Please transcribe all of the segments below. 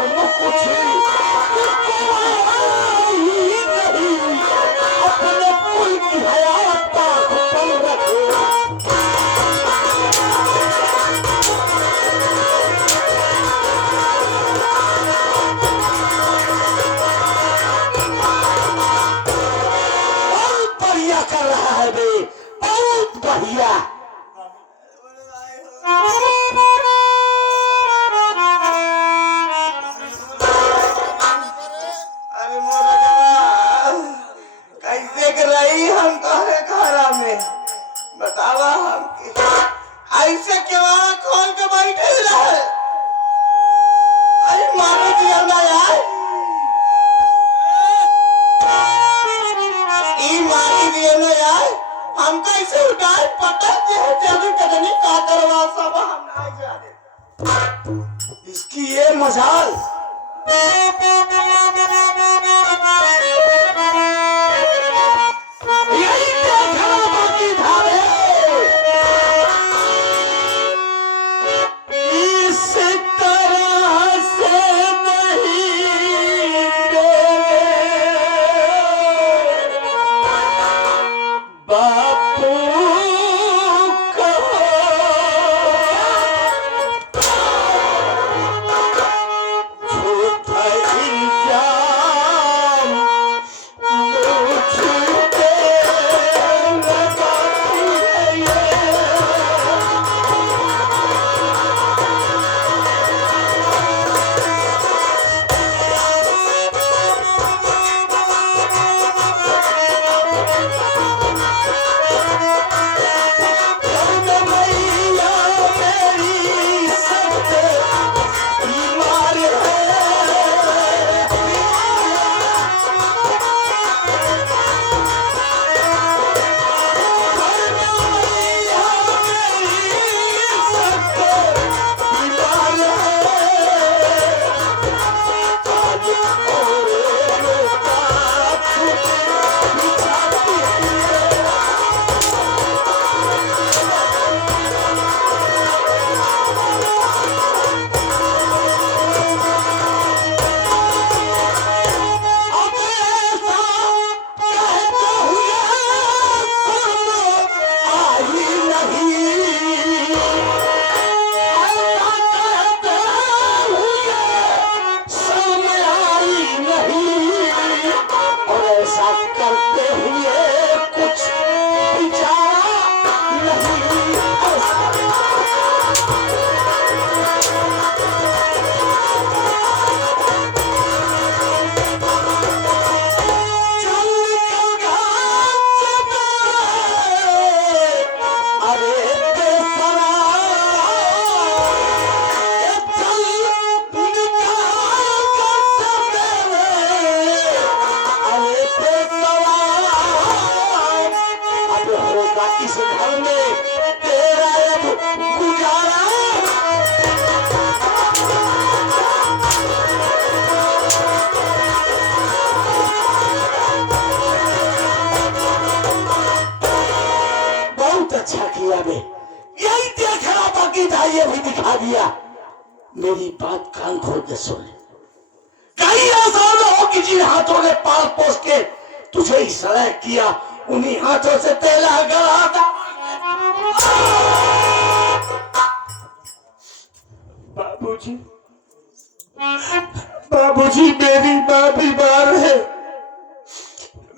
कर्म कुछ नहीं, अपने कुल की हयात आँख पर रखे। बहुत बढ़िया कर रहा है बे, बहुत बढ़िया। रही हम तोहरे घरा में बतावा हम ऐसे केवाड़ा खोल के बैठे रहे। अरे मानी दिया ना यार, ई मानी दिया ना यार, हम कैसे उठाए पता है जल्दी कदनी का करवा सब हम नहीं जाने। इसकी ये मजाल यही देखना बाकी था रे। इस तरह से नहीं बापू झूठा इल्जाम इस घर में तेरा अब गुजारा। बहुत अच्छा किया बे, यही देखना बाकी था, ये भी दिखा दिया। मेरी बात कान खोल के सुन, कहीं ऐसा न हो कि जिन हाथों ने पाल पोस के तुझे इस तरह किया उन्हीं हाथों से तेला गला था। बाबूजी, बाबूजी मेरी माँ बीमार है,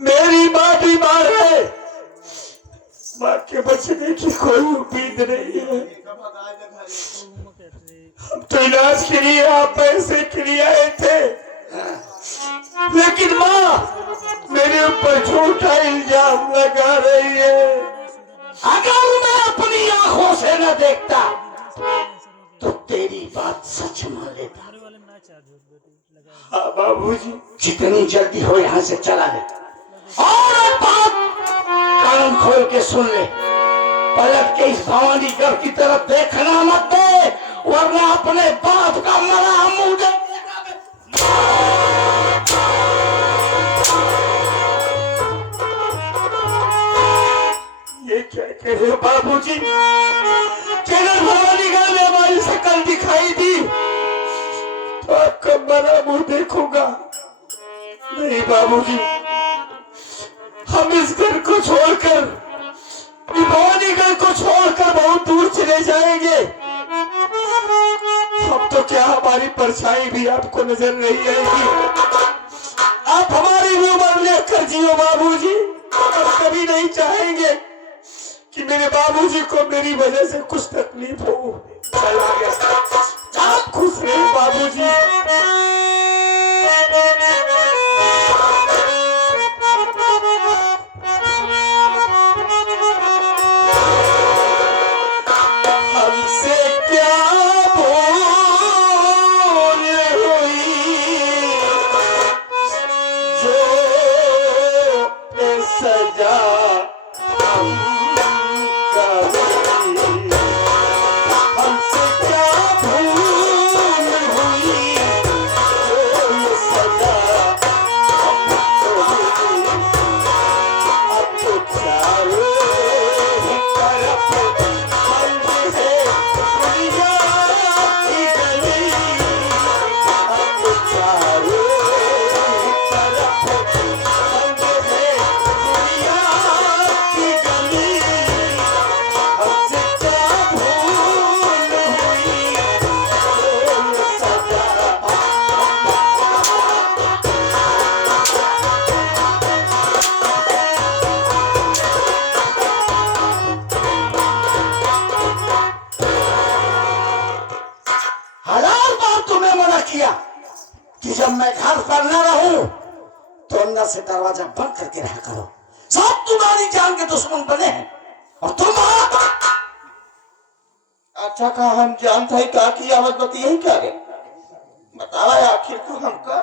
मेरी माँ बीमार है, माँ के बचने की कोई उम्मीद नहीं है। हम तो इलाज के लिए आप पैसे के लिए आए थे, लेकिन माँ मेरे ऊपर झूठा इल्जाम लगा रही है। अगर मैं अपनी आंखों से न देखता तो तेरी बात सच मान लेता। हाँ बाबूजी, जितनी जल्दी हो यहाँ से चला ले। और एक बात कान खोल के सुन ले, पलट के इस भवानी घर की तरफ देखना मत दे, वरना अपने बाप का मरा मुंह देख। ये क्या कह रहे हो बाबूजी? भवानी घर में हमारी शक्ल दिखाई दी तो आपका मरा मुंह देखूंगा? नहीं बाबूजी, हम इस घर को छोड़कर, भवानीगढ़ को छोड़कर बहुत दूर चले जाएंगे। अब तो क्या हमारी परछाई भी आपको नजर नहीं आएगी। आप हमारी भी उम्र लेकर जियो बाबूजी। हम कभी नहीं चाहेंगे कि मेरे बाबूजी को मेरी वजह से कुछ तकलीफ हो। आप खुश रहे बाबूजी। हमसे क्या भूल हुई जो सजा हमका हुई। हमसे क्या भूल हुई जो सजा हमको हुई। अब तो चारों ही तरफ बंद है दुनिया की गली। अब तो चारों ही तरफ बंद है दुनिया की गली। हमसे क्या भूल हुई जो सजा। हजार बार तुम्हें मना किया कि जब मैं घर पर न रहूं तो अंदर से दरवाजा बंद करके रहा करो। सब तुम्हारी जान के दुश्मन बने हैं और तुम अच्छा कहा हम जानते हैं का की आवत बती यही क्या रे? बतावा आखिर तो हमका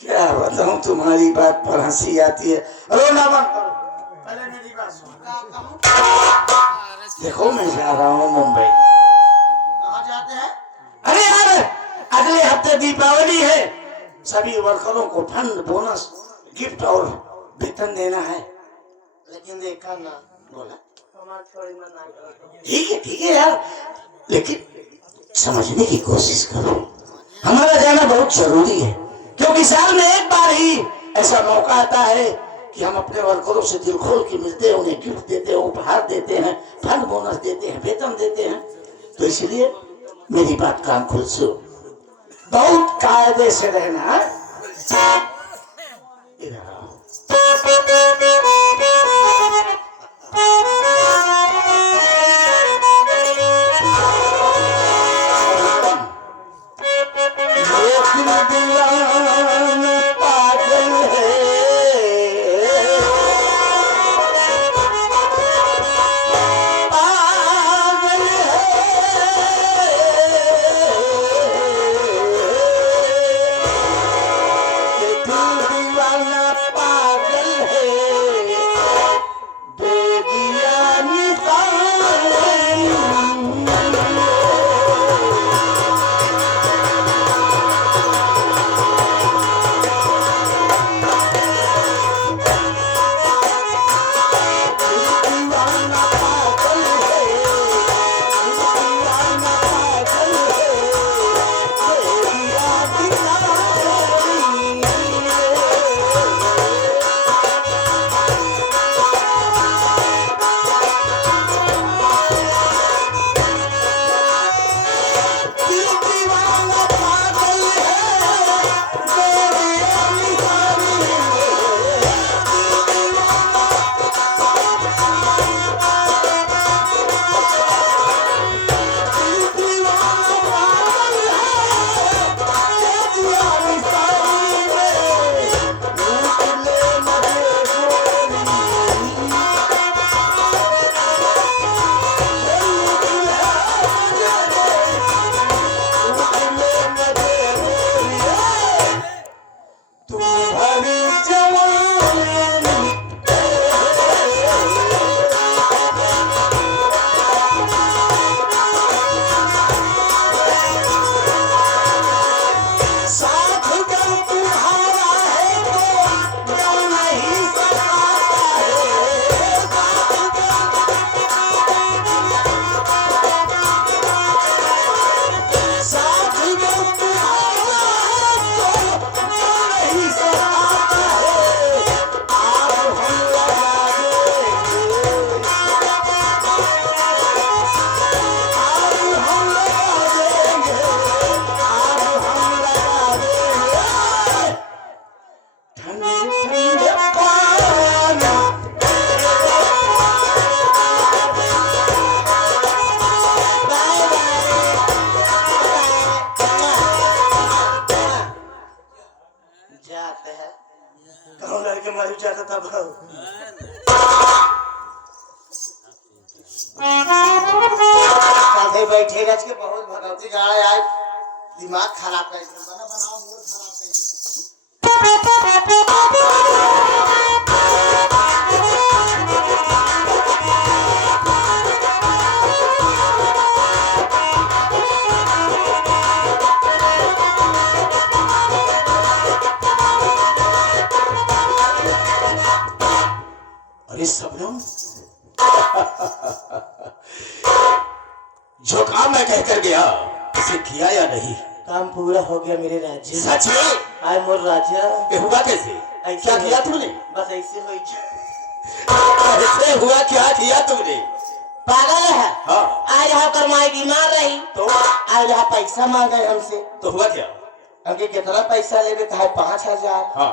क्या बताऊं, तुम्हारी बात पर हंसी आती है। रोना मत करो, पहले मेरी बात सुनो। देखो मैं जा रहा हूँ मुंबई। कहाँ जाते हैं? अरे यार, अगले हफ्ते दीपावली है। सभी वर्करों को फंड, बोनस, गिफ्ट और वेतन देना है। लेकिन देखा ना बोला हमारा थोड़ी मना करो। ठीक है यार, लेकिन समझने की कोशिश करो। हमारा जाना बहुत जरूरी है, क्योंकि साल में एक बार ही ऐसा मौका आता है कि हम अपने वर्करों से दिल खोल के मिलते हैं, उन्हें गिफ्ट देते हैं, उपहार देते हैं, फंड बोनस देते हैं, वेतन देते हैं। तो इसलिए मेरी बात कान खोल सुनो, बहुत कायदे से रहना है। इधर आओ। लेकिन दीवाना पागल है, पागल है। ये दिल दीवाना तब काहे बैठे रह के बहुत भगवती गाय आए दिमाग खराब कर दिया बना बनाओ मूड खराब कर दिया अरे सबनम जो काम मैं कहकर गया उसे किया या नहीं? काम पूरा हो गया मेरे राज्य सच में? आए मोर राजा ये हुआ कैसे? क्या किया तुमने? बस ऐसे हो ऐसे हुआ क्या किया तुमने? पागल है हाँ आज यहाँ कर माई बीमार रही तो आज यहाँ पैसा मांगे हमसे तो हुआ क्या? हमके कितना पैसा लेवे कहा 5,000 हाँ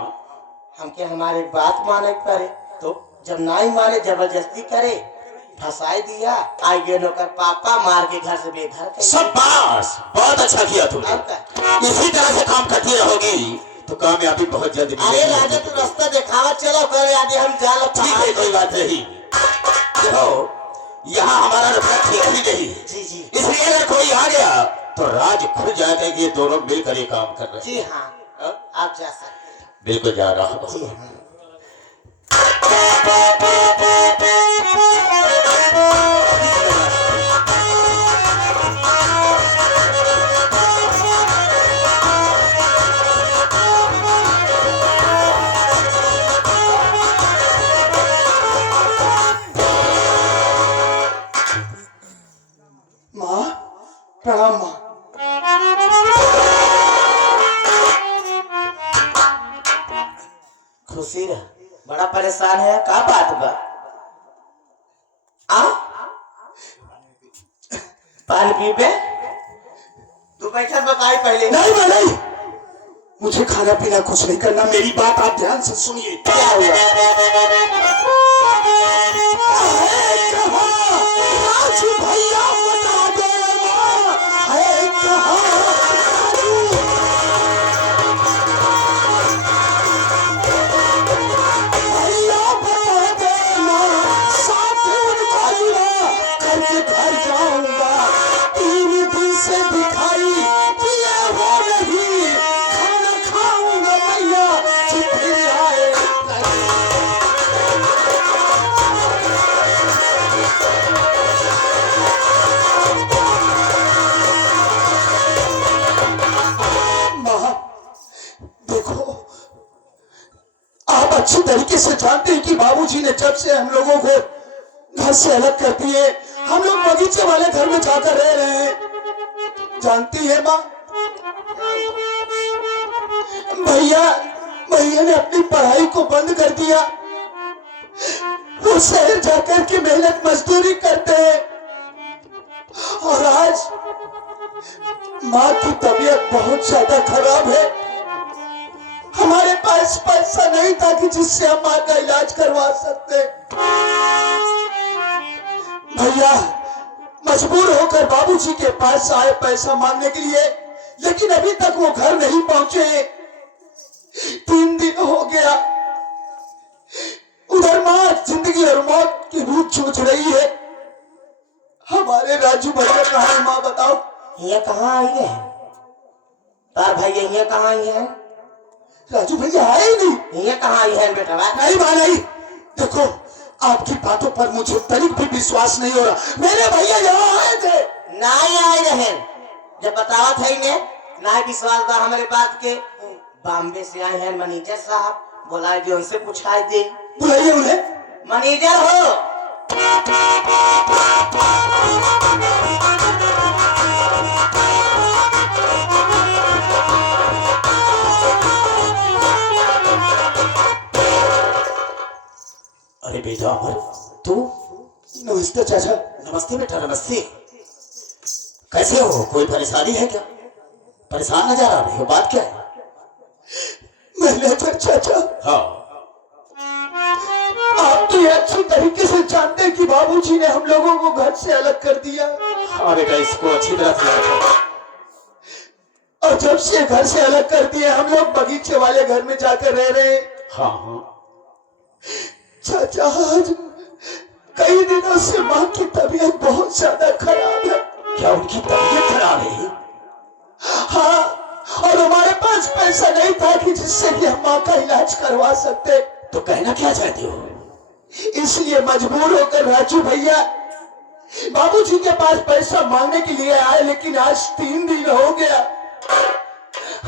हमके हमारे बात माने करे तो जब नहीं माने जबरदस्ती करे फंसाई दिया आई गए नौकर पापा मार के घर से बेघर कर शाबाश, बहुत अच्छा किया तुमने। अब का? इसी तरह से काम करती रहोगी तो कामयाबी बहुत जल्द अरे मिलेगी। राजा तू रास्ता दिखावा चलो करे आदि हम जाल ठीक है कोई बात नहीं। देखो यहाँ हमारा रुपया ठीक ही नहीं, जी जी इसलिए अगर कोई आ गया तो राज खुल जाएगा कि ये दोनों मिलकर ये काम कर रहे जी हैं। हाँ आप जा सकते हैं बिल्कुल जा रहा हूँ। जी हाँ माँ प्रणाम माँ। खुशी रह बड़ा परेशान है का बात बा आ पानी पीबे तू बैठा बताई पहले नहीं मैं नहीं, मुझे खाना पीना कुछ नहीं करना, मेरी बात आप ध्यान से सुनिए। क्या हुआ राजू भैया बता दो माँ, है कहाँ राजू? भैया बता दो माँ, साथ उनका विवाह करके घर जाऊंगा। 3 दिन से दिखाई दिए हो नहीं, खाना खाऊंगा भैया चिट्ठी आए। माँ देखो, आप अच्छी तरीके से जानते हैं कि बाबूजी ने जब से हम लोगों को घर से अलग कर दिए, हम लोग बगीचे वाले घर में जाकर रह रहे हैं। जानती है माँ, भैया ने अपनी पढ़ाई को बंद कर दिया, वो शहर जाकर के मेहनत मजदूरी करते हैं। और आज माँ की तबीयत बहुत ज्यादा खराब है, हमारे पास पैसा नहीं था कि जिससे हम माँ का इलाज करवा सकते। भैया मजबूर होकर बाबूजी के पास आए पैसा मांगने के लिए, लेकिन अभी तक वो घर नहीं पहुंचे। 3 दिन हो गया, उधर माँ जिंदगी और मौत की रूप जूझ रही है। हमारे राजू भैया कहाँ है माँ बताओ? ये कहाँ आई है तार भाई ये कहाँ आई है राजू भैया आए ही नहीं। ये कहाँ आई है बेटा नहीं माँ नहीं, देखो आपकी बातों पर मुझे तनिक भी विश्वास नहीं हो रहा। मेरे भैया यहाँ आए थे। नहीं आए रहे जब बतावत है इन्हें ना विश्वास बा हमारे बात के। बॉम्बे से आए हैं मैनेजर साहब, बोला जो इसे पूछाई दे। बुलाइए उन्हें। मैनेजर हो अरे बेटा अमर, तू? नमस्ते चाचा। नमस्ते बेटा नमस्ते। कैसे हो? कोई परेशानी है क्या? परेशान नजर आ रही हो, बात क्या है? मैनेजर चाचा, हाँ आप तो ये अच्छी तरीके से जानते हैं कि बाबूजी ने हम लोगों को घर से अलग कर दिया। हाँ बेटा, इसको अच्छी तरह से याद रखो। और जब से घर से अलग कर दिए, हम लोग बगीचे वाले घर में जाकर रह रहे हैं। हाँ हाँ। चाचा आज कई दिनों से माँ की तबीयत बहुत ज्यादा खराब है। क्या उनकी तबीयत खराब है? हाँ, और हमारे पास पैसा नहीं था कि जिससे कि हम माँ का इलाज करवा सकते। तो कहना क्या चाहते हो? इसलिए मजबूर होकर राजू भैया बाबूजी के पास पैसा मांगने के लिए आए, लेकिन आज 3 दिन हो गया,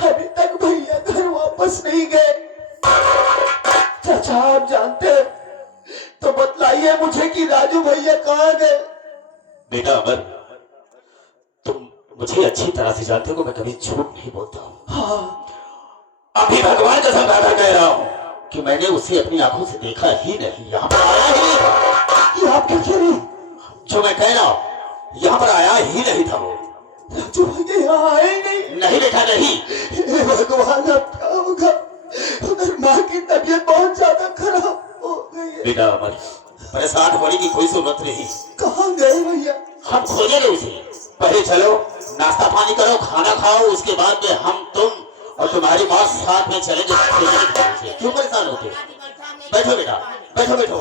अभी तक भैया घर वापस नहीं गए। चाचा आप जानते हैं तो बतलाइए मुझे कि राजू भैया कहाँ गए। बेटा अमर, तुम मुझे अच्छी तरह से जानते हो कि मैं कभी झूठ नहीं बोलता हूँ। हाँ, अभी भगवान का सौदा कह रहा हूँ कि मैंने उसे अपनी आंखों से देखा ही नहीं, यहाँ पर आया ही नहीं। ये आप क्या कह रहे हैं? जो मैं कह रहा हूँ, यहाँ पर आया ही नहीं था वो। राजू भैया यहाँ आए नहीं? नहीं बेटा नहीं। हे भगवान अब क्या होगा? उधर माँ की तबीयत बहुत ज्यादा खराब हो गई है। बेटा अमर, परेशान होने की कोई जरूरत नहीं। कहाँ गए भैया? हम खोजेंगे उसे। पहले चलो नाश्ता पानी करो, खाना खाओ, उसके बाद में हम तुम और तुम्हारी माँ साथ में चलेंगे खोजेंगे। क्यों परेशान होते हो? बैठो बेटा, बैठो बैठो।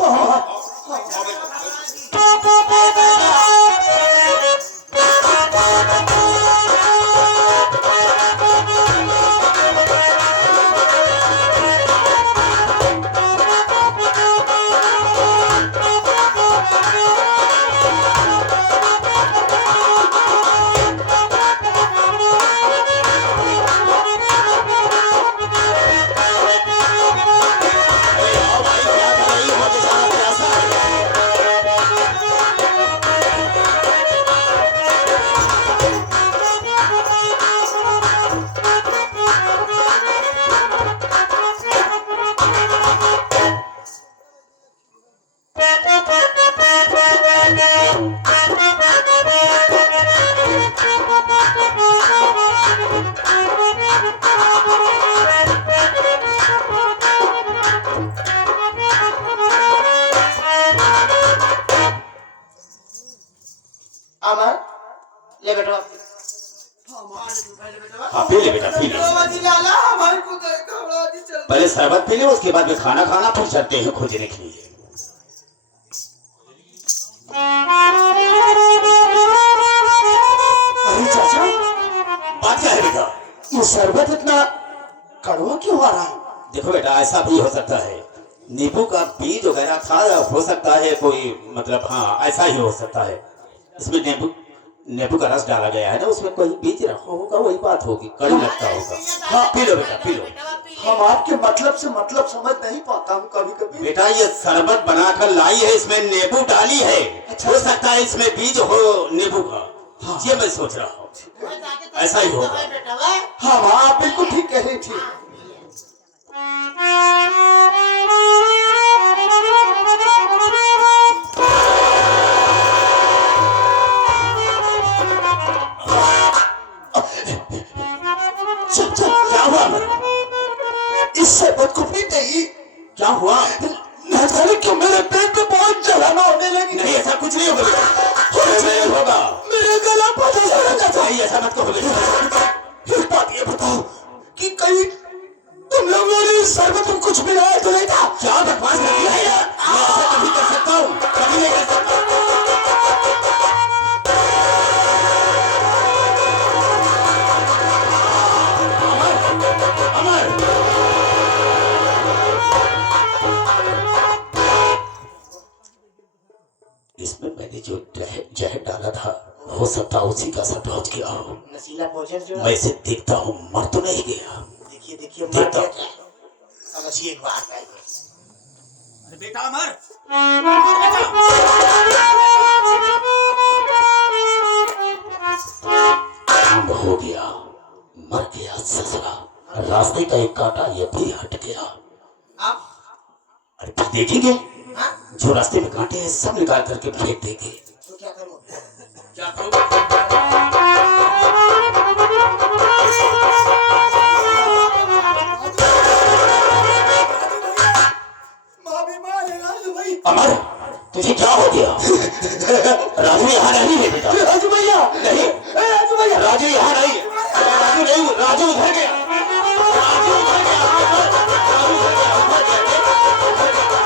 अमर ले बेटा हाँ पी ले बेटा, पी ले। पहले शरबत पी ले, उसके बाद में खाना खाना, फिर चलते हैं खोजने के लिए। अरे चाचा, बात क्या है बेटा? ये शरबत इतना कड़वा क्यों आ रहा है? देखो बेटा, ऐसा भी हो सकता है नींबू का बीज वगैरह था, हो सकता है कोई, मतलब हाँ ऐसा ही हो सकता है। इसमें नींबू का रस डाला गया है ना, उसमें कोई बीज रखा होगा, वही बात होगी, कड़ी लगता होगा। हाँ पी लो बेटा, पी लो। हम आपके मतलब से मतलब समझ नहीं पाता हूँ कभी कभी। बेटा ये शरबत बनाकर लाई है, इसमें नींबू डाली है। अच्छा। हो सकता है इसमें बीज हो नींबू का। हाँ। ये मैं सोच रहा हूँ ऐसा ही होगा। हाँ हाँ, आप बिल्कुल ठीक कह रही थी। क्या हुआ अमर? इस शरबत को पीते ही क्या हुआ? न जाने क्यों मेरे पेट में बहुत जलन होने लगी। नहीं ऐसा कुछ नहीं होगा बेटा, नहीं होगा। मेरा गला फटा जा रहा था। नहीं ऐसा मत कहो बेटा। एक बात ये बताओ कि कहीं तुम लोगों ने इस शरबत में कुछ मिलाया तो नहीं था? क्या बकवास करती है यार? मैं ऐसा कभी कर सकता हूँ? कभी नहीं कर सकता। इसमें मैंने जो जहर डाला था, हो सकता उसी का असर पहुंच गया हो। नशीला भोजन जो मैं इसे देखता हूँ, मर तो नहीं गया। देखिए देखिए देखता हूँ। समझिए एक बात है। अरे बेटा अमर, काम हो गया, मर गया ससुरा। रास्ते का एक कांटा ये भी हट गया। अब अरे फिर देखेंगे, हाँ? जो रास्ते में कांटे हैं सब निकाल करके फेंक देंगे। तो क्या करूँ? क्या करोगे? अमर तुझे क्या हो गया? राजू यहाँ नहीं है बेटा। राजू भैया नहीं, राजू भैया, राजू यहाँ नहीं है। राजू नहीं, राजू उधर गया। राजू उधर गया, उधर गया, उधर गया।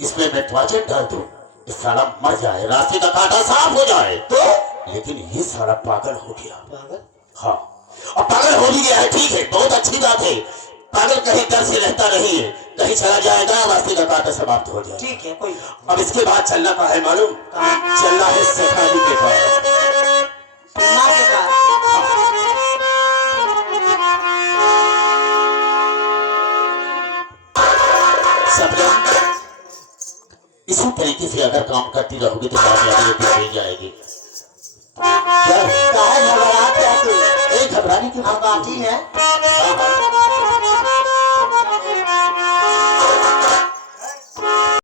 इसमें मैं ट्वाचन डाल दूं, इस साला मर जाए, रास्ते का कांटा साफ हो जाए। तो लेकिन ये साला पागल हो गया। पागल? हाँ, अब पागल हो भी गया है, ठीक है, बहुत अच्छी बात है। पागल कहीं डर से रहता नहीं है, कहीं चला जाएगा, रास्ते का कांटा समाप्त हो जाए। ठीक है, कोई बात अब इसके बाद चलना कहाँ है मालूम? कहाँ? चलना है सफारी के पास। नहीं। माँ के पास। सब लोग इसी तरीके से अगर काम करती रहोगे तो कामयाबी होती मिल जाएगी। क्या है? काहे घबरा क्या तू? घबराने की हम बाटी है। हाँ, हाँ।